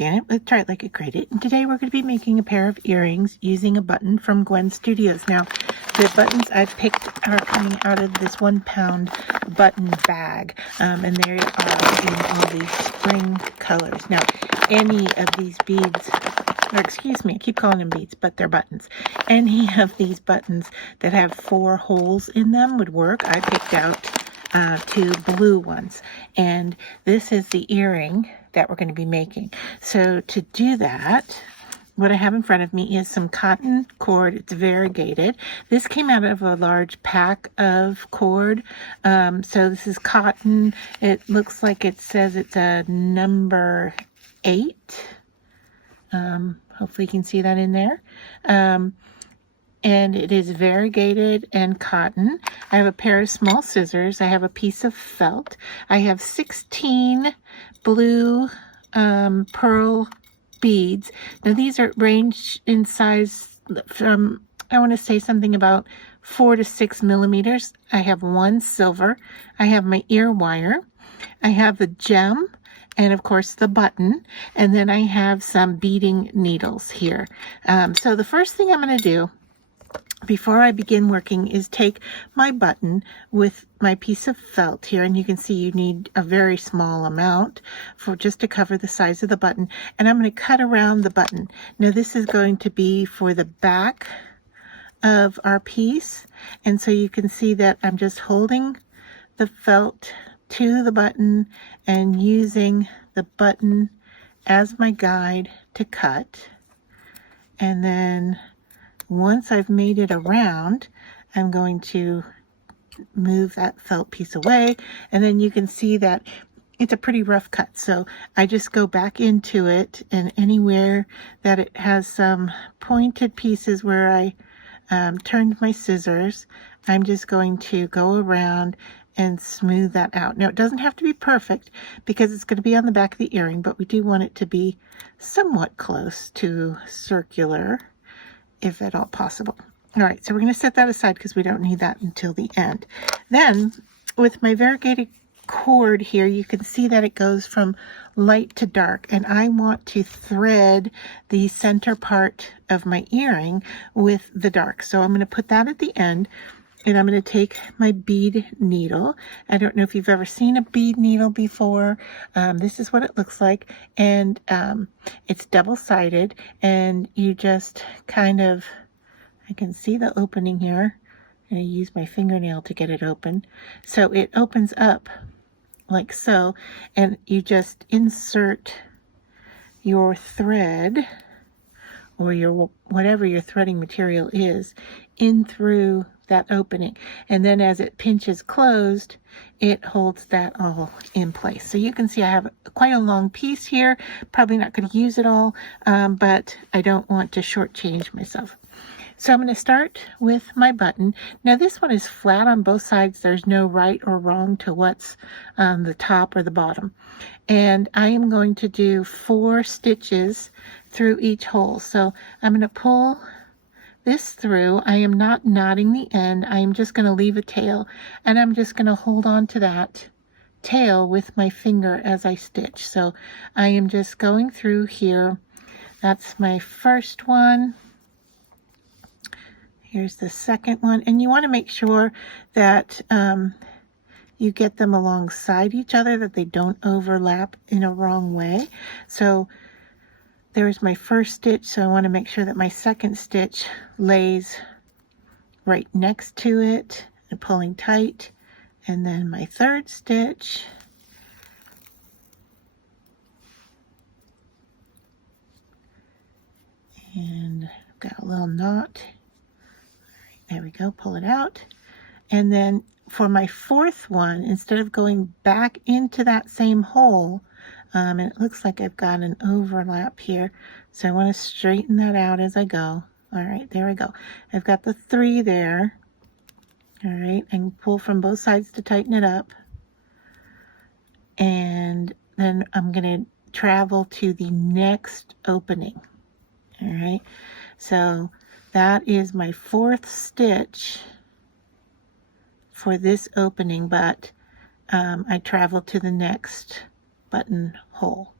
Janet with Try It Like It Create It, and today we're going to be making a pair of earrings using a button from Gwen Studios. Now, the buttons I've picked are coming out of this 1 pound button bag, and they are in all these spring colors. Now, any of these beads, or excuse me, I keep calling them beads, but they're buttons. Any of these buttons that have 4 holes in them would work. I picked out 2 blue ones, and this is the earring that we're going to be making. So to do that, what I have in front of me is some cotton cord. It's variegated. This came out of a large pack of cord. So this is cotton. It looks like it says it's a number 8. Hopefully you can see that in there. And it is variegated and cotton. I have a pair of small scissors. I have a piece of felt. I have 16 blue pearl beads. Now these are ranged in size from, I want to say something about 4 to 6 millimeters. I have 1 silver. I have my ear wire. I have the gem, and of course the button, and then I have some beading needles here. So the first thing I'm going to do before I begin working is take my button with my piece of felt here, and you can see you need a very small amount for just to cover the size of the button, and I'm going to cut around the button. Now this is going to be for the back of our piece, and so you can see that I'm just holding the felt to the button and using the button as my guide to cut. And then once I've made it around, I'm going to move that felt piece away, and then you can see that it's a pretty rough cut. So I just go back into it, and anywhere that it has some pointed pieces where I turned my scissors, I'm just going to go around and smooth that out. Now it doesn't have to be perfect because it's going to be on the back of the earring, but we do want it to be somewhat close to circular, if at all possible. All right, so we're going to set that aside because we don't need that until the end. Then with my variegated cord here, you can see that it goes from light to dark, and I want to thread the center part of my earring with the dark. So I'm going to put that at the end, and I'm going to take my bead needle. I don't know if you've ever seen a bead needle before. This is what it looks like, and it's double-sided, and you just kind of, I can see the opening here, and I use my fingernail to get it open. So it opens up like so, and you just insert your thread, or your whatever your threading material is, in through that opening, and then as it pinches closed, it holds that all in place. So you can see I have quite a long piece here. Probably not going to use it all, but I don't want to shortchange myself. So I'm going to start with my button. Now this one is flat on both sides. There's no right or wrong to what's on the top or the bottom. And I am going to do 4 stitches through each hole. So I'm going to pull this through. I am not knotting the end. I am just going to leave a tail, and I'm just going to hold on to that tail with my finger as I stitch. So I am just going through here. That's my first one. Here's the second one, and you want to make sure that you get them alongside each other, that they don't overlap in a wrong way. So there's my first stitch, so I want to make sure that my second stitch lays right next to it and pulling tight. And then my third stitch, and I've got a little knot. There we go, pull it out. And then for my fourth one, instead of going back into that same hole, and it looks like I've got an overlap here, so I want to straighten that out as I go. All right, there we go. I've got the 3 there. All right, I can pull from both sides to tighten it up. And then I'm going to travel to the next opening. All right, so that is my 4th stitch for this opening, but I traveled to the next button hole.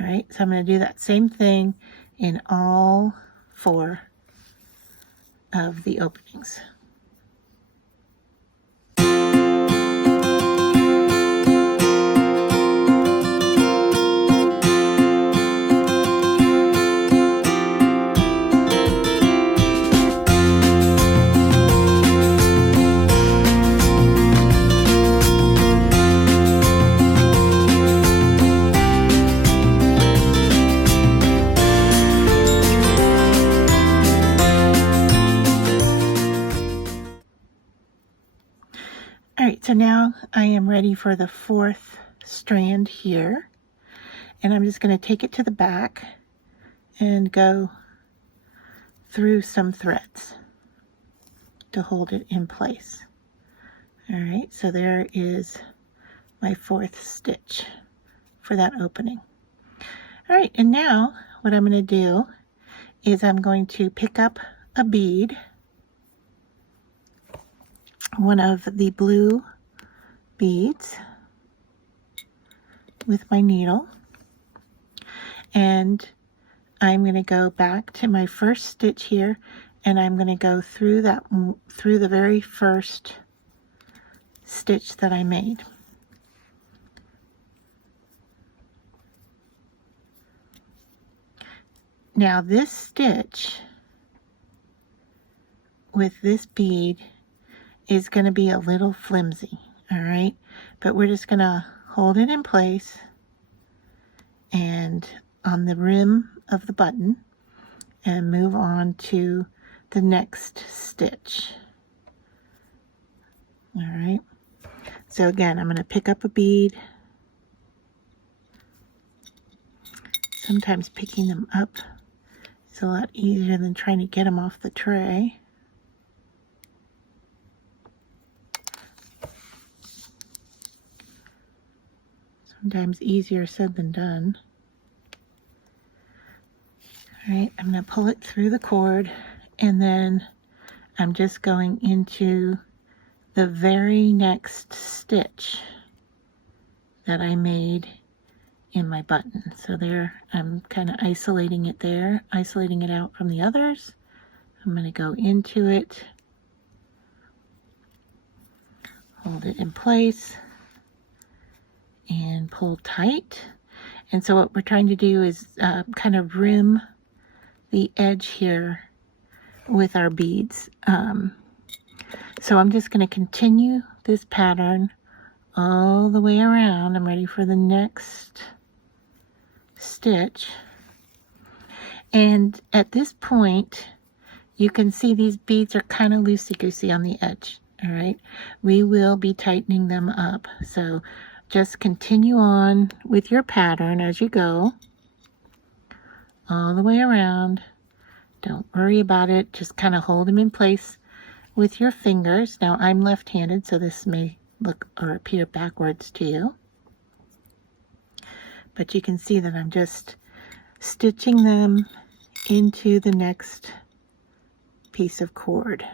All right, so I'm going to do that same thing in all 4 of the openings. Alright, so now I am ready for the 4th strand here, and I'm just going to take it to the back and go through some threads to hold it in place. Alright, so there is my 4th stitch for that opening. Alright, and now what I'm going to do is I'm going to pick up a bead, one of the blue beads, with my needle, and I'm going to go back to my first stitch here, and I'm going to go through the very first stitch that I made. Now this stitch with this bead is going to be a little flimsy, all right, but we're just going to hold it in place and on the rim of the button and move on to the next stitch. All right, so again, I'm going to pick up a bead. Sometimes picking them up is a lot easier than trying to get them off the tray. Sometimes easier said than done. All right, I'm going to pull it through the cord, and then I'm just going into the very next stitch that I made in my button. So there, I'm kind of isolating it there, isolating it out from the others. I'm going to go into it, hold it in place, and pull tight. And so what we're trying to do is kind of rim the edge here with our beads. So I'm just going to continue this pattern all the way around. I'm ready for the next stitch. And at this point, you can see these beads are kind of loosey-goosey on the edge. All right, we will be tightening them up. So just continue on with your pattern as you go all the way around. Don't worry about it. Just kind of hold them in place with your fingers. Now I'm left-handed, so this may look or appear backwards to you. But you can see that I'm just stitching them into the next piece of cord.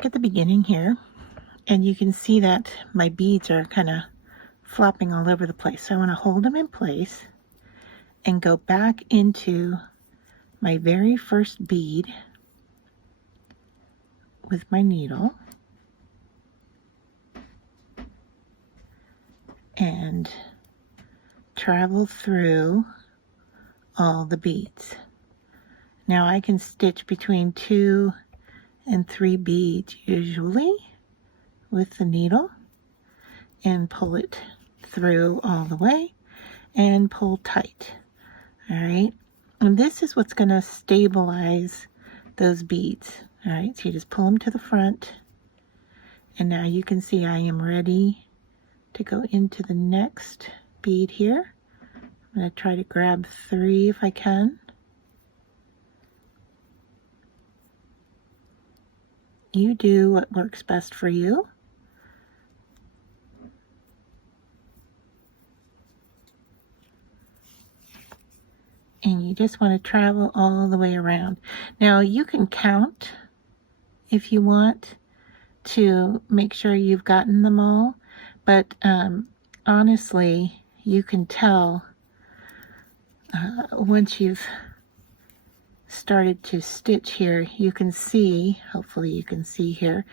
back at the beginning here, and you can see that my beads are kind of flopping all over the place. So I want to hold them in place and go back into my very first bead with my needle and travel through all the beads. Now I can stitch between 2 and 3 beads usually with the needle and pull it through all the way and pull tight. All right, and this is what's going to stabilize those beads. All right, so you just pull them to the front, and now you can see I am ready to go into the next bead here. I'm going to try to grab 3 if I can. You do what works best for you. And you just want to travel all the way around. Now you can count if you want to make sure you've gotten them all, but honestly, you can tell once you've started to stitch here, you can see, hopefully you can see here,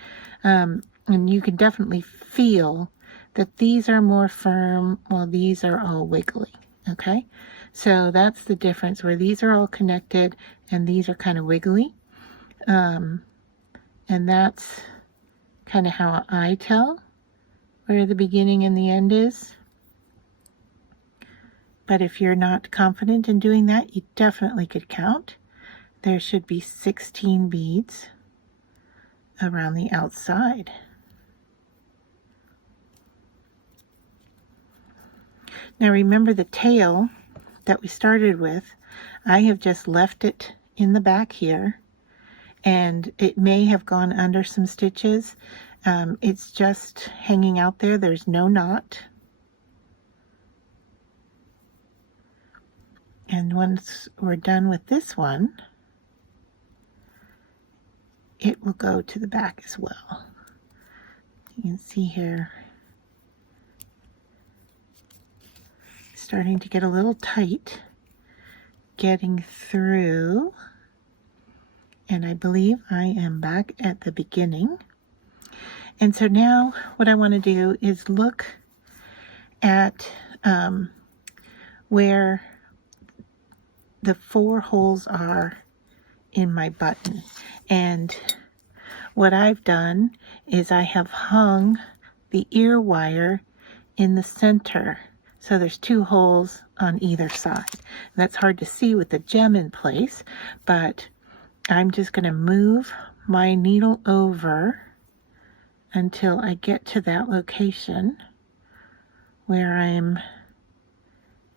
and you can definitely feel that these are more firm while these are all wiggly. Okay, so that's the difference, where these are all connected and these are kind of wiggly, and that's kind of how I tell where the beginning and the end is. But if you're not confident in doing that, you definitely could count. There should be 16 beads around the outside. Now remember the tail that we started with, I have just left it in the back here, and it may have gone under some stitches. It's just hanging out there. There's no knot. And once we're done with this one, it will go to the back as well. You can see here, starting to get a little tight, getting through, and I believe I am back at the beginning. And so now what I want to do is look at where the 4 holes are in my button. And what I've done is I have hung the ear wire in the center. So there's 2 holes on either side. That's hard to see with the gem in place, but I'm just going to move my needle over until I get to that location where I'm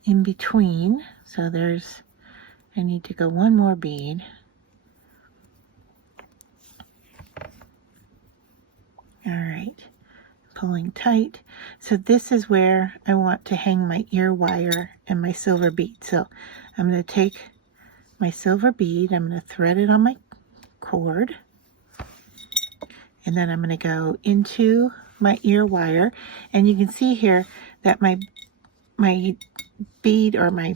in between. So there's, I need to go 1 more bead. All right, pulling tight. So this is where I want to hang my ear wire and my silver bead. So I'm going to take my silver bead, I'm going to thread it on my cord, and then I'm going to go into my ear wire, and you can see here that my bead or my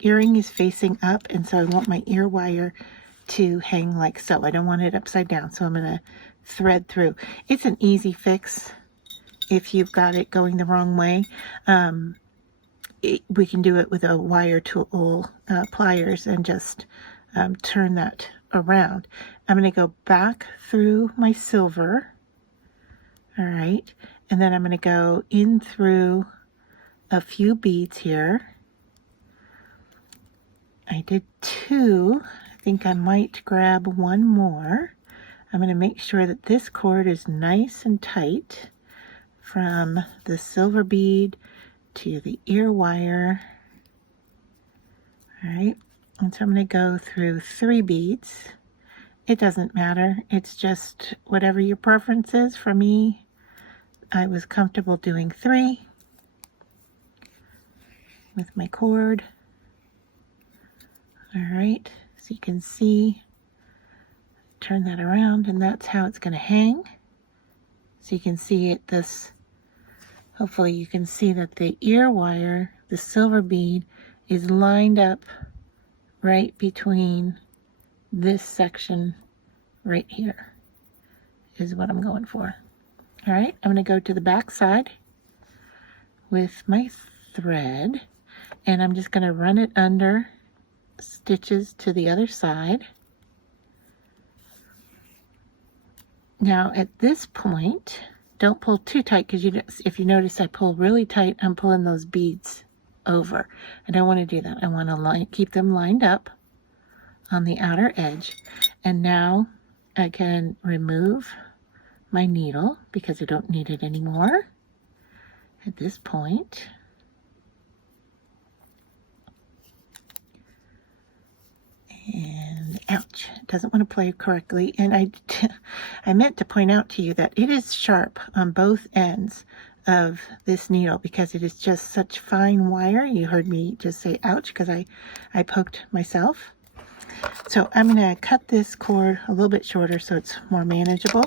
earring is facing up, and so I want my ear wire to hang like so. I don't want it upside down, so I'm going to thread through. It's an easy fix if you've got it going the wrong way. We can do it with a wire tool, pliers, and just turn that around. I'm going to go back through my silver, all right, and then I'm going to go in through a few beads here. I did 2. I think I might grab 1 more. I'm going to make sure that this cord is nice and tight from the silver bead to the ear wire. All right, and so I'm going to go through 3 beads. It doesn't matter, it's just whatever your preference is. For me, I was comfortable doing 3 with my cord. All right, so you can see turn that around, and that's how it's going to hang. So you can see it, hopefully you can see that the ear wire, the silver bead, is lined up right between this section right here is what I'm going for. All right, I'm going to go to the back side with my thread, and I'm just going to run it under stitches to the other side. Now at this point, don't pull too tight, because if you notice I pull really tight, I'm pulling those beads over. I don't want to do that. I want to keep them lined up on the outer edge. And now I can remove my needle because I don't need it anymore at this point. And ouch, it doesn't want to play correctly. And I meant to point out to you that it is sharp on both ends of this needle because it is just such fine wire. You heard me just say ouch because I poked myself. So I'm going to cut this cord a little bit shorter so it's more manageable.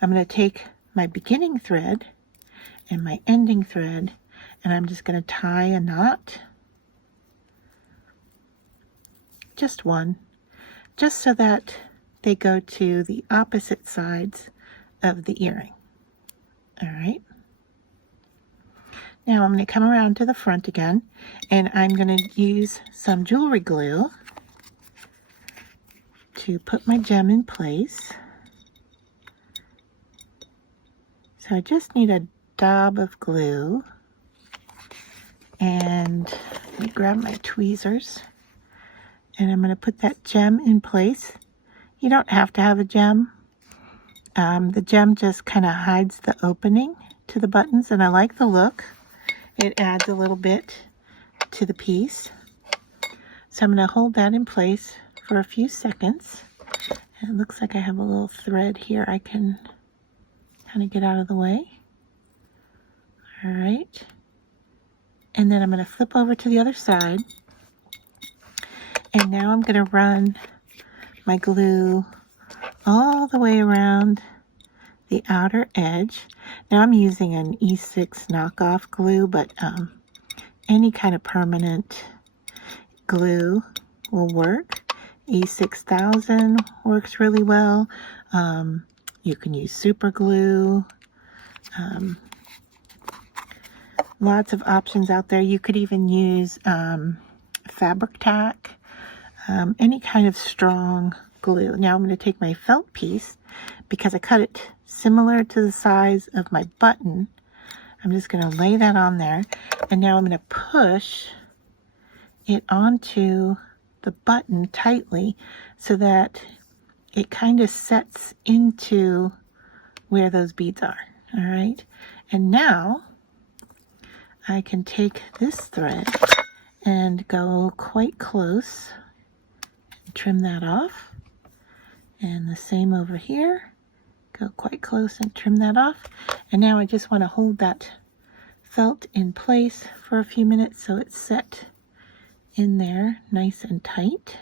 I'm going to take my beginning thread and my ending thread, and I'm just going to tie a knot. Just one, just so that they go to the opposite sides of the earring. All right. Now I'm going to come around to the front again, and I'm going to use some jewelry glue to put my gem in place. So I just need a dab of glue, and let me grab my tweezers. And I'm going to put that gem in place. You don't have to have a gem. The gem just kind of hides the opening to the buttons, and I like the look. It adds a little bit to the piece. So I'm going to hold that in place for a few seconds. And it looks like I have a little thread here I can kind of get out of the way. All right. And then I'm going to flip over to the other side. And now I'm going to run my glue all the way around the outer edge. Now I'm using an E6 knockoff glue, but any kind of permanent glue will work. E6000 works really well. You can use super glue. Lots of options out there. You could even use fabric tack. Any kind of strong glue. Now I'm going to take my felt piece, because I cut it similar to the size of my button. I'm just going to lay that on there, and now I'm going to push it onto the button tightly so that it kind of sets into where those beads are. All right, and now I can take this thread and go quite close. Trim that off, and the same over here. Go quite close and trim that off. And now I just want to hold that felt in place for a few minutes so it's set in there nice and tight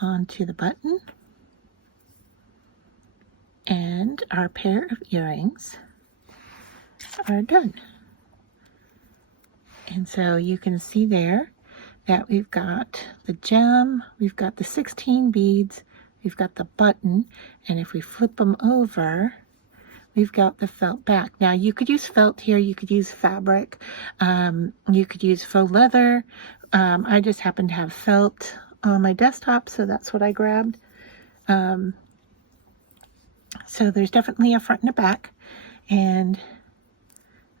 onto the button. And our pair of earrings are done. And so you can see there that we've got the gem, we've got the 16 beads, we've got the button, and if we flip them over, we've got the felt back. Now you could use felt here, you could use fabric, you could use faux leather. I just happen to have felt on my desktop, so that's what I grabbed. So there's definitely a front and a back, and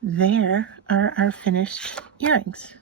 there are our finished earrings.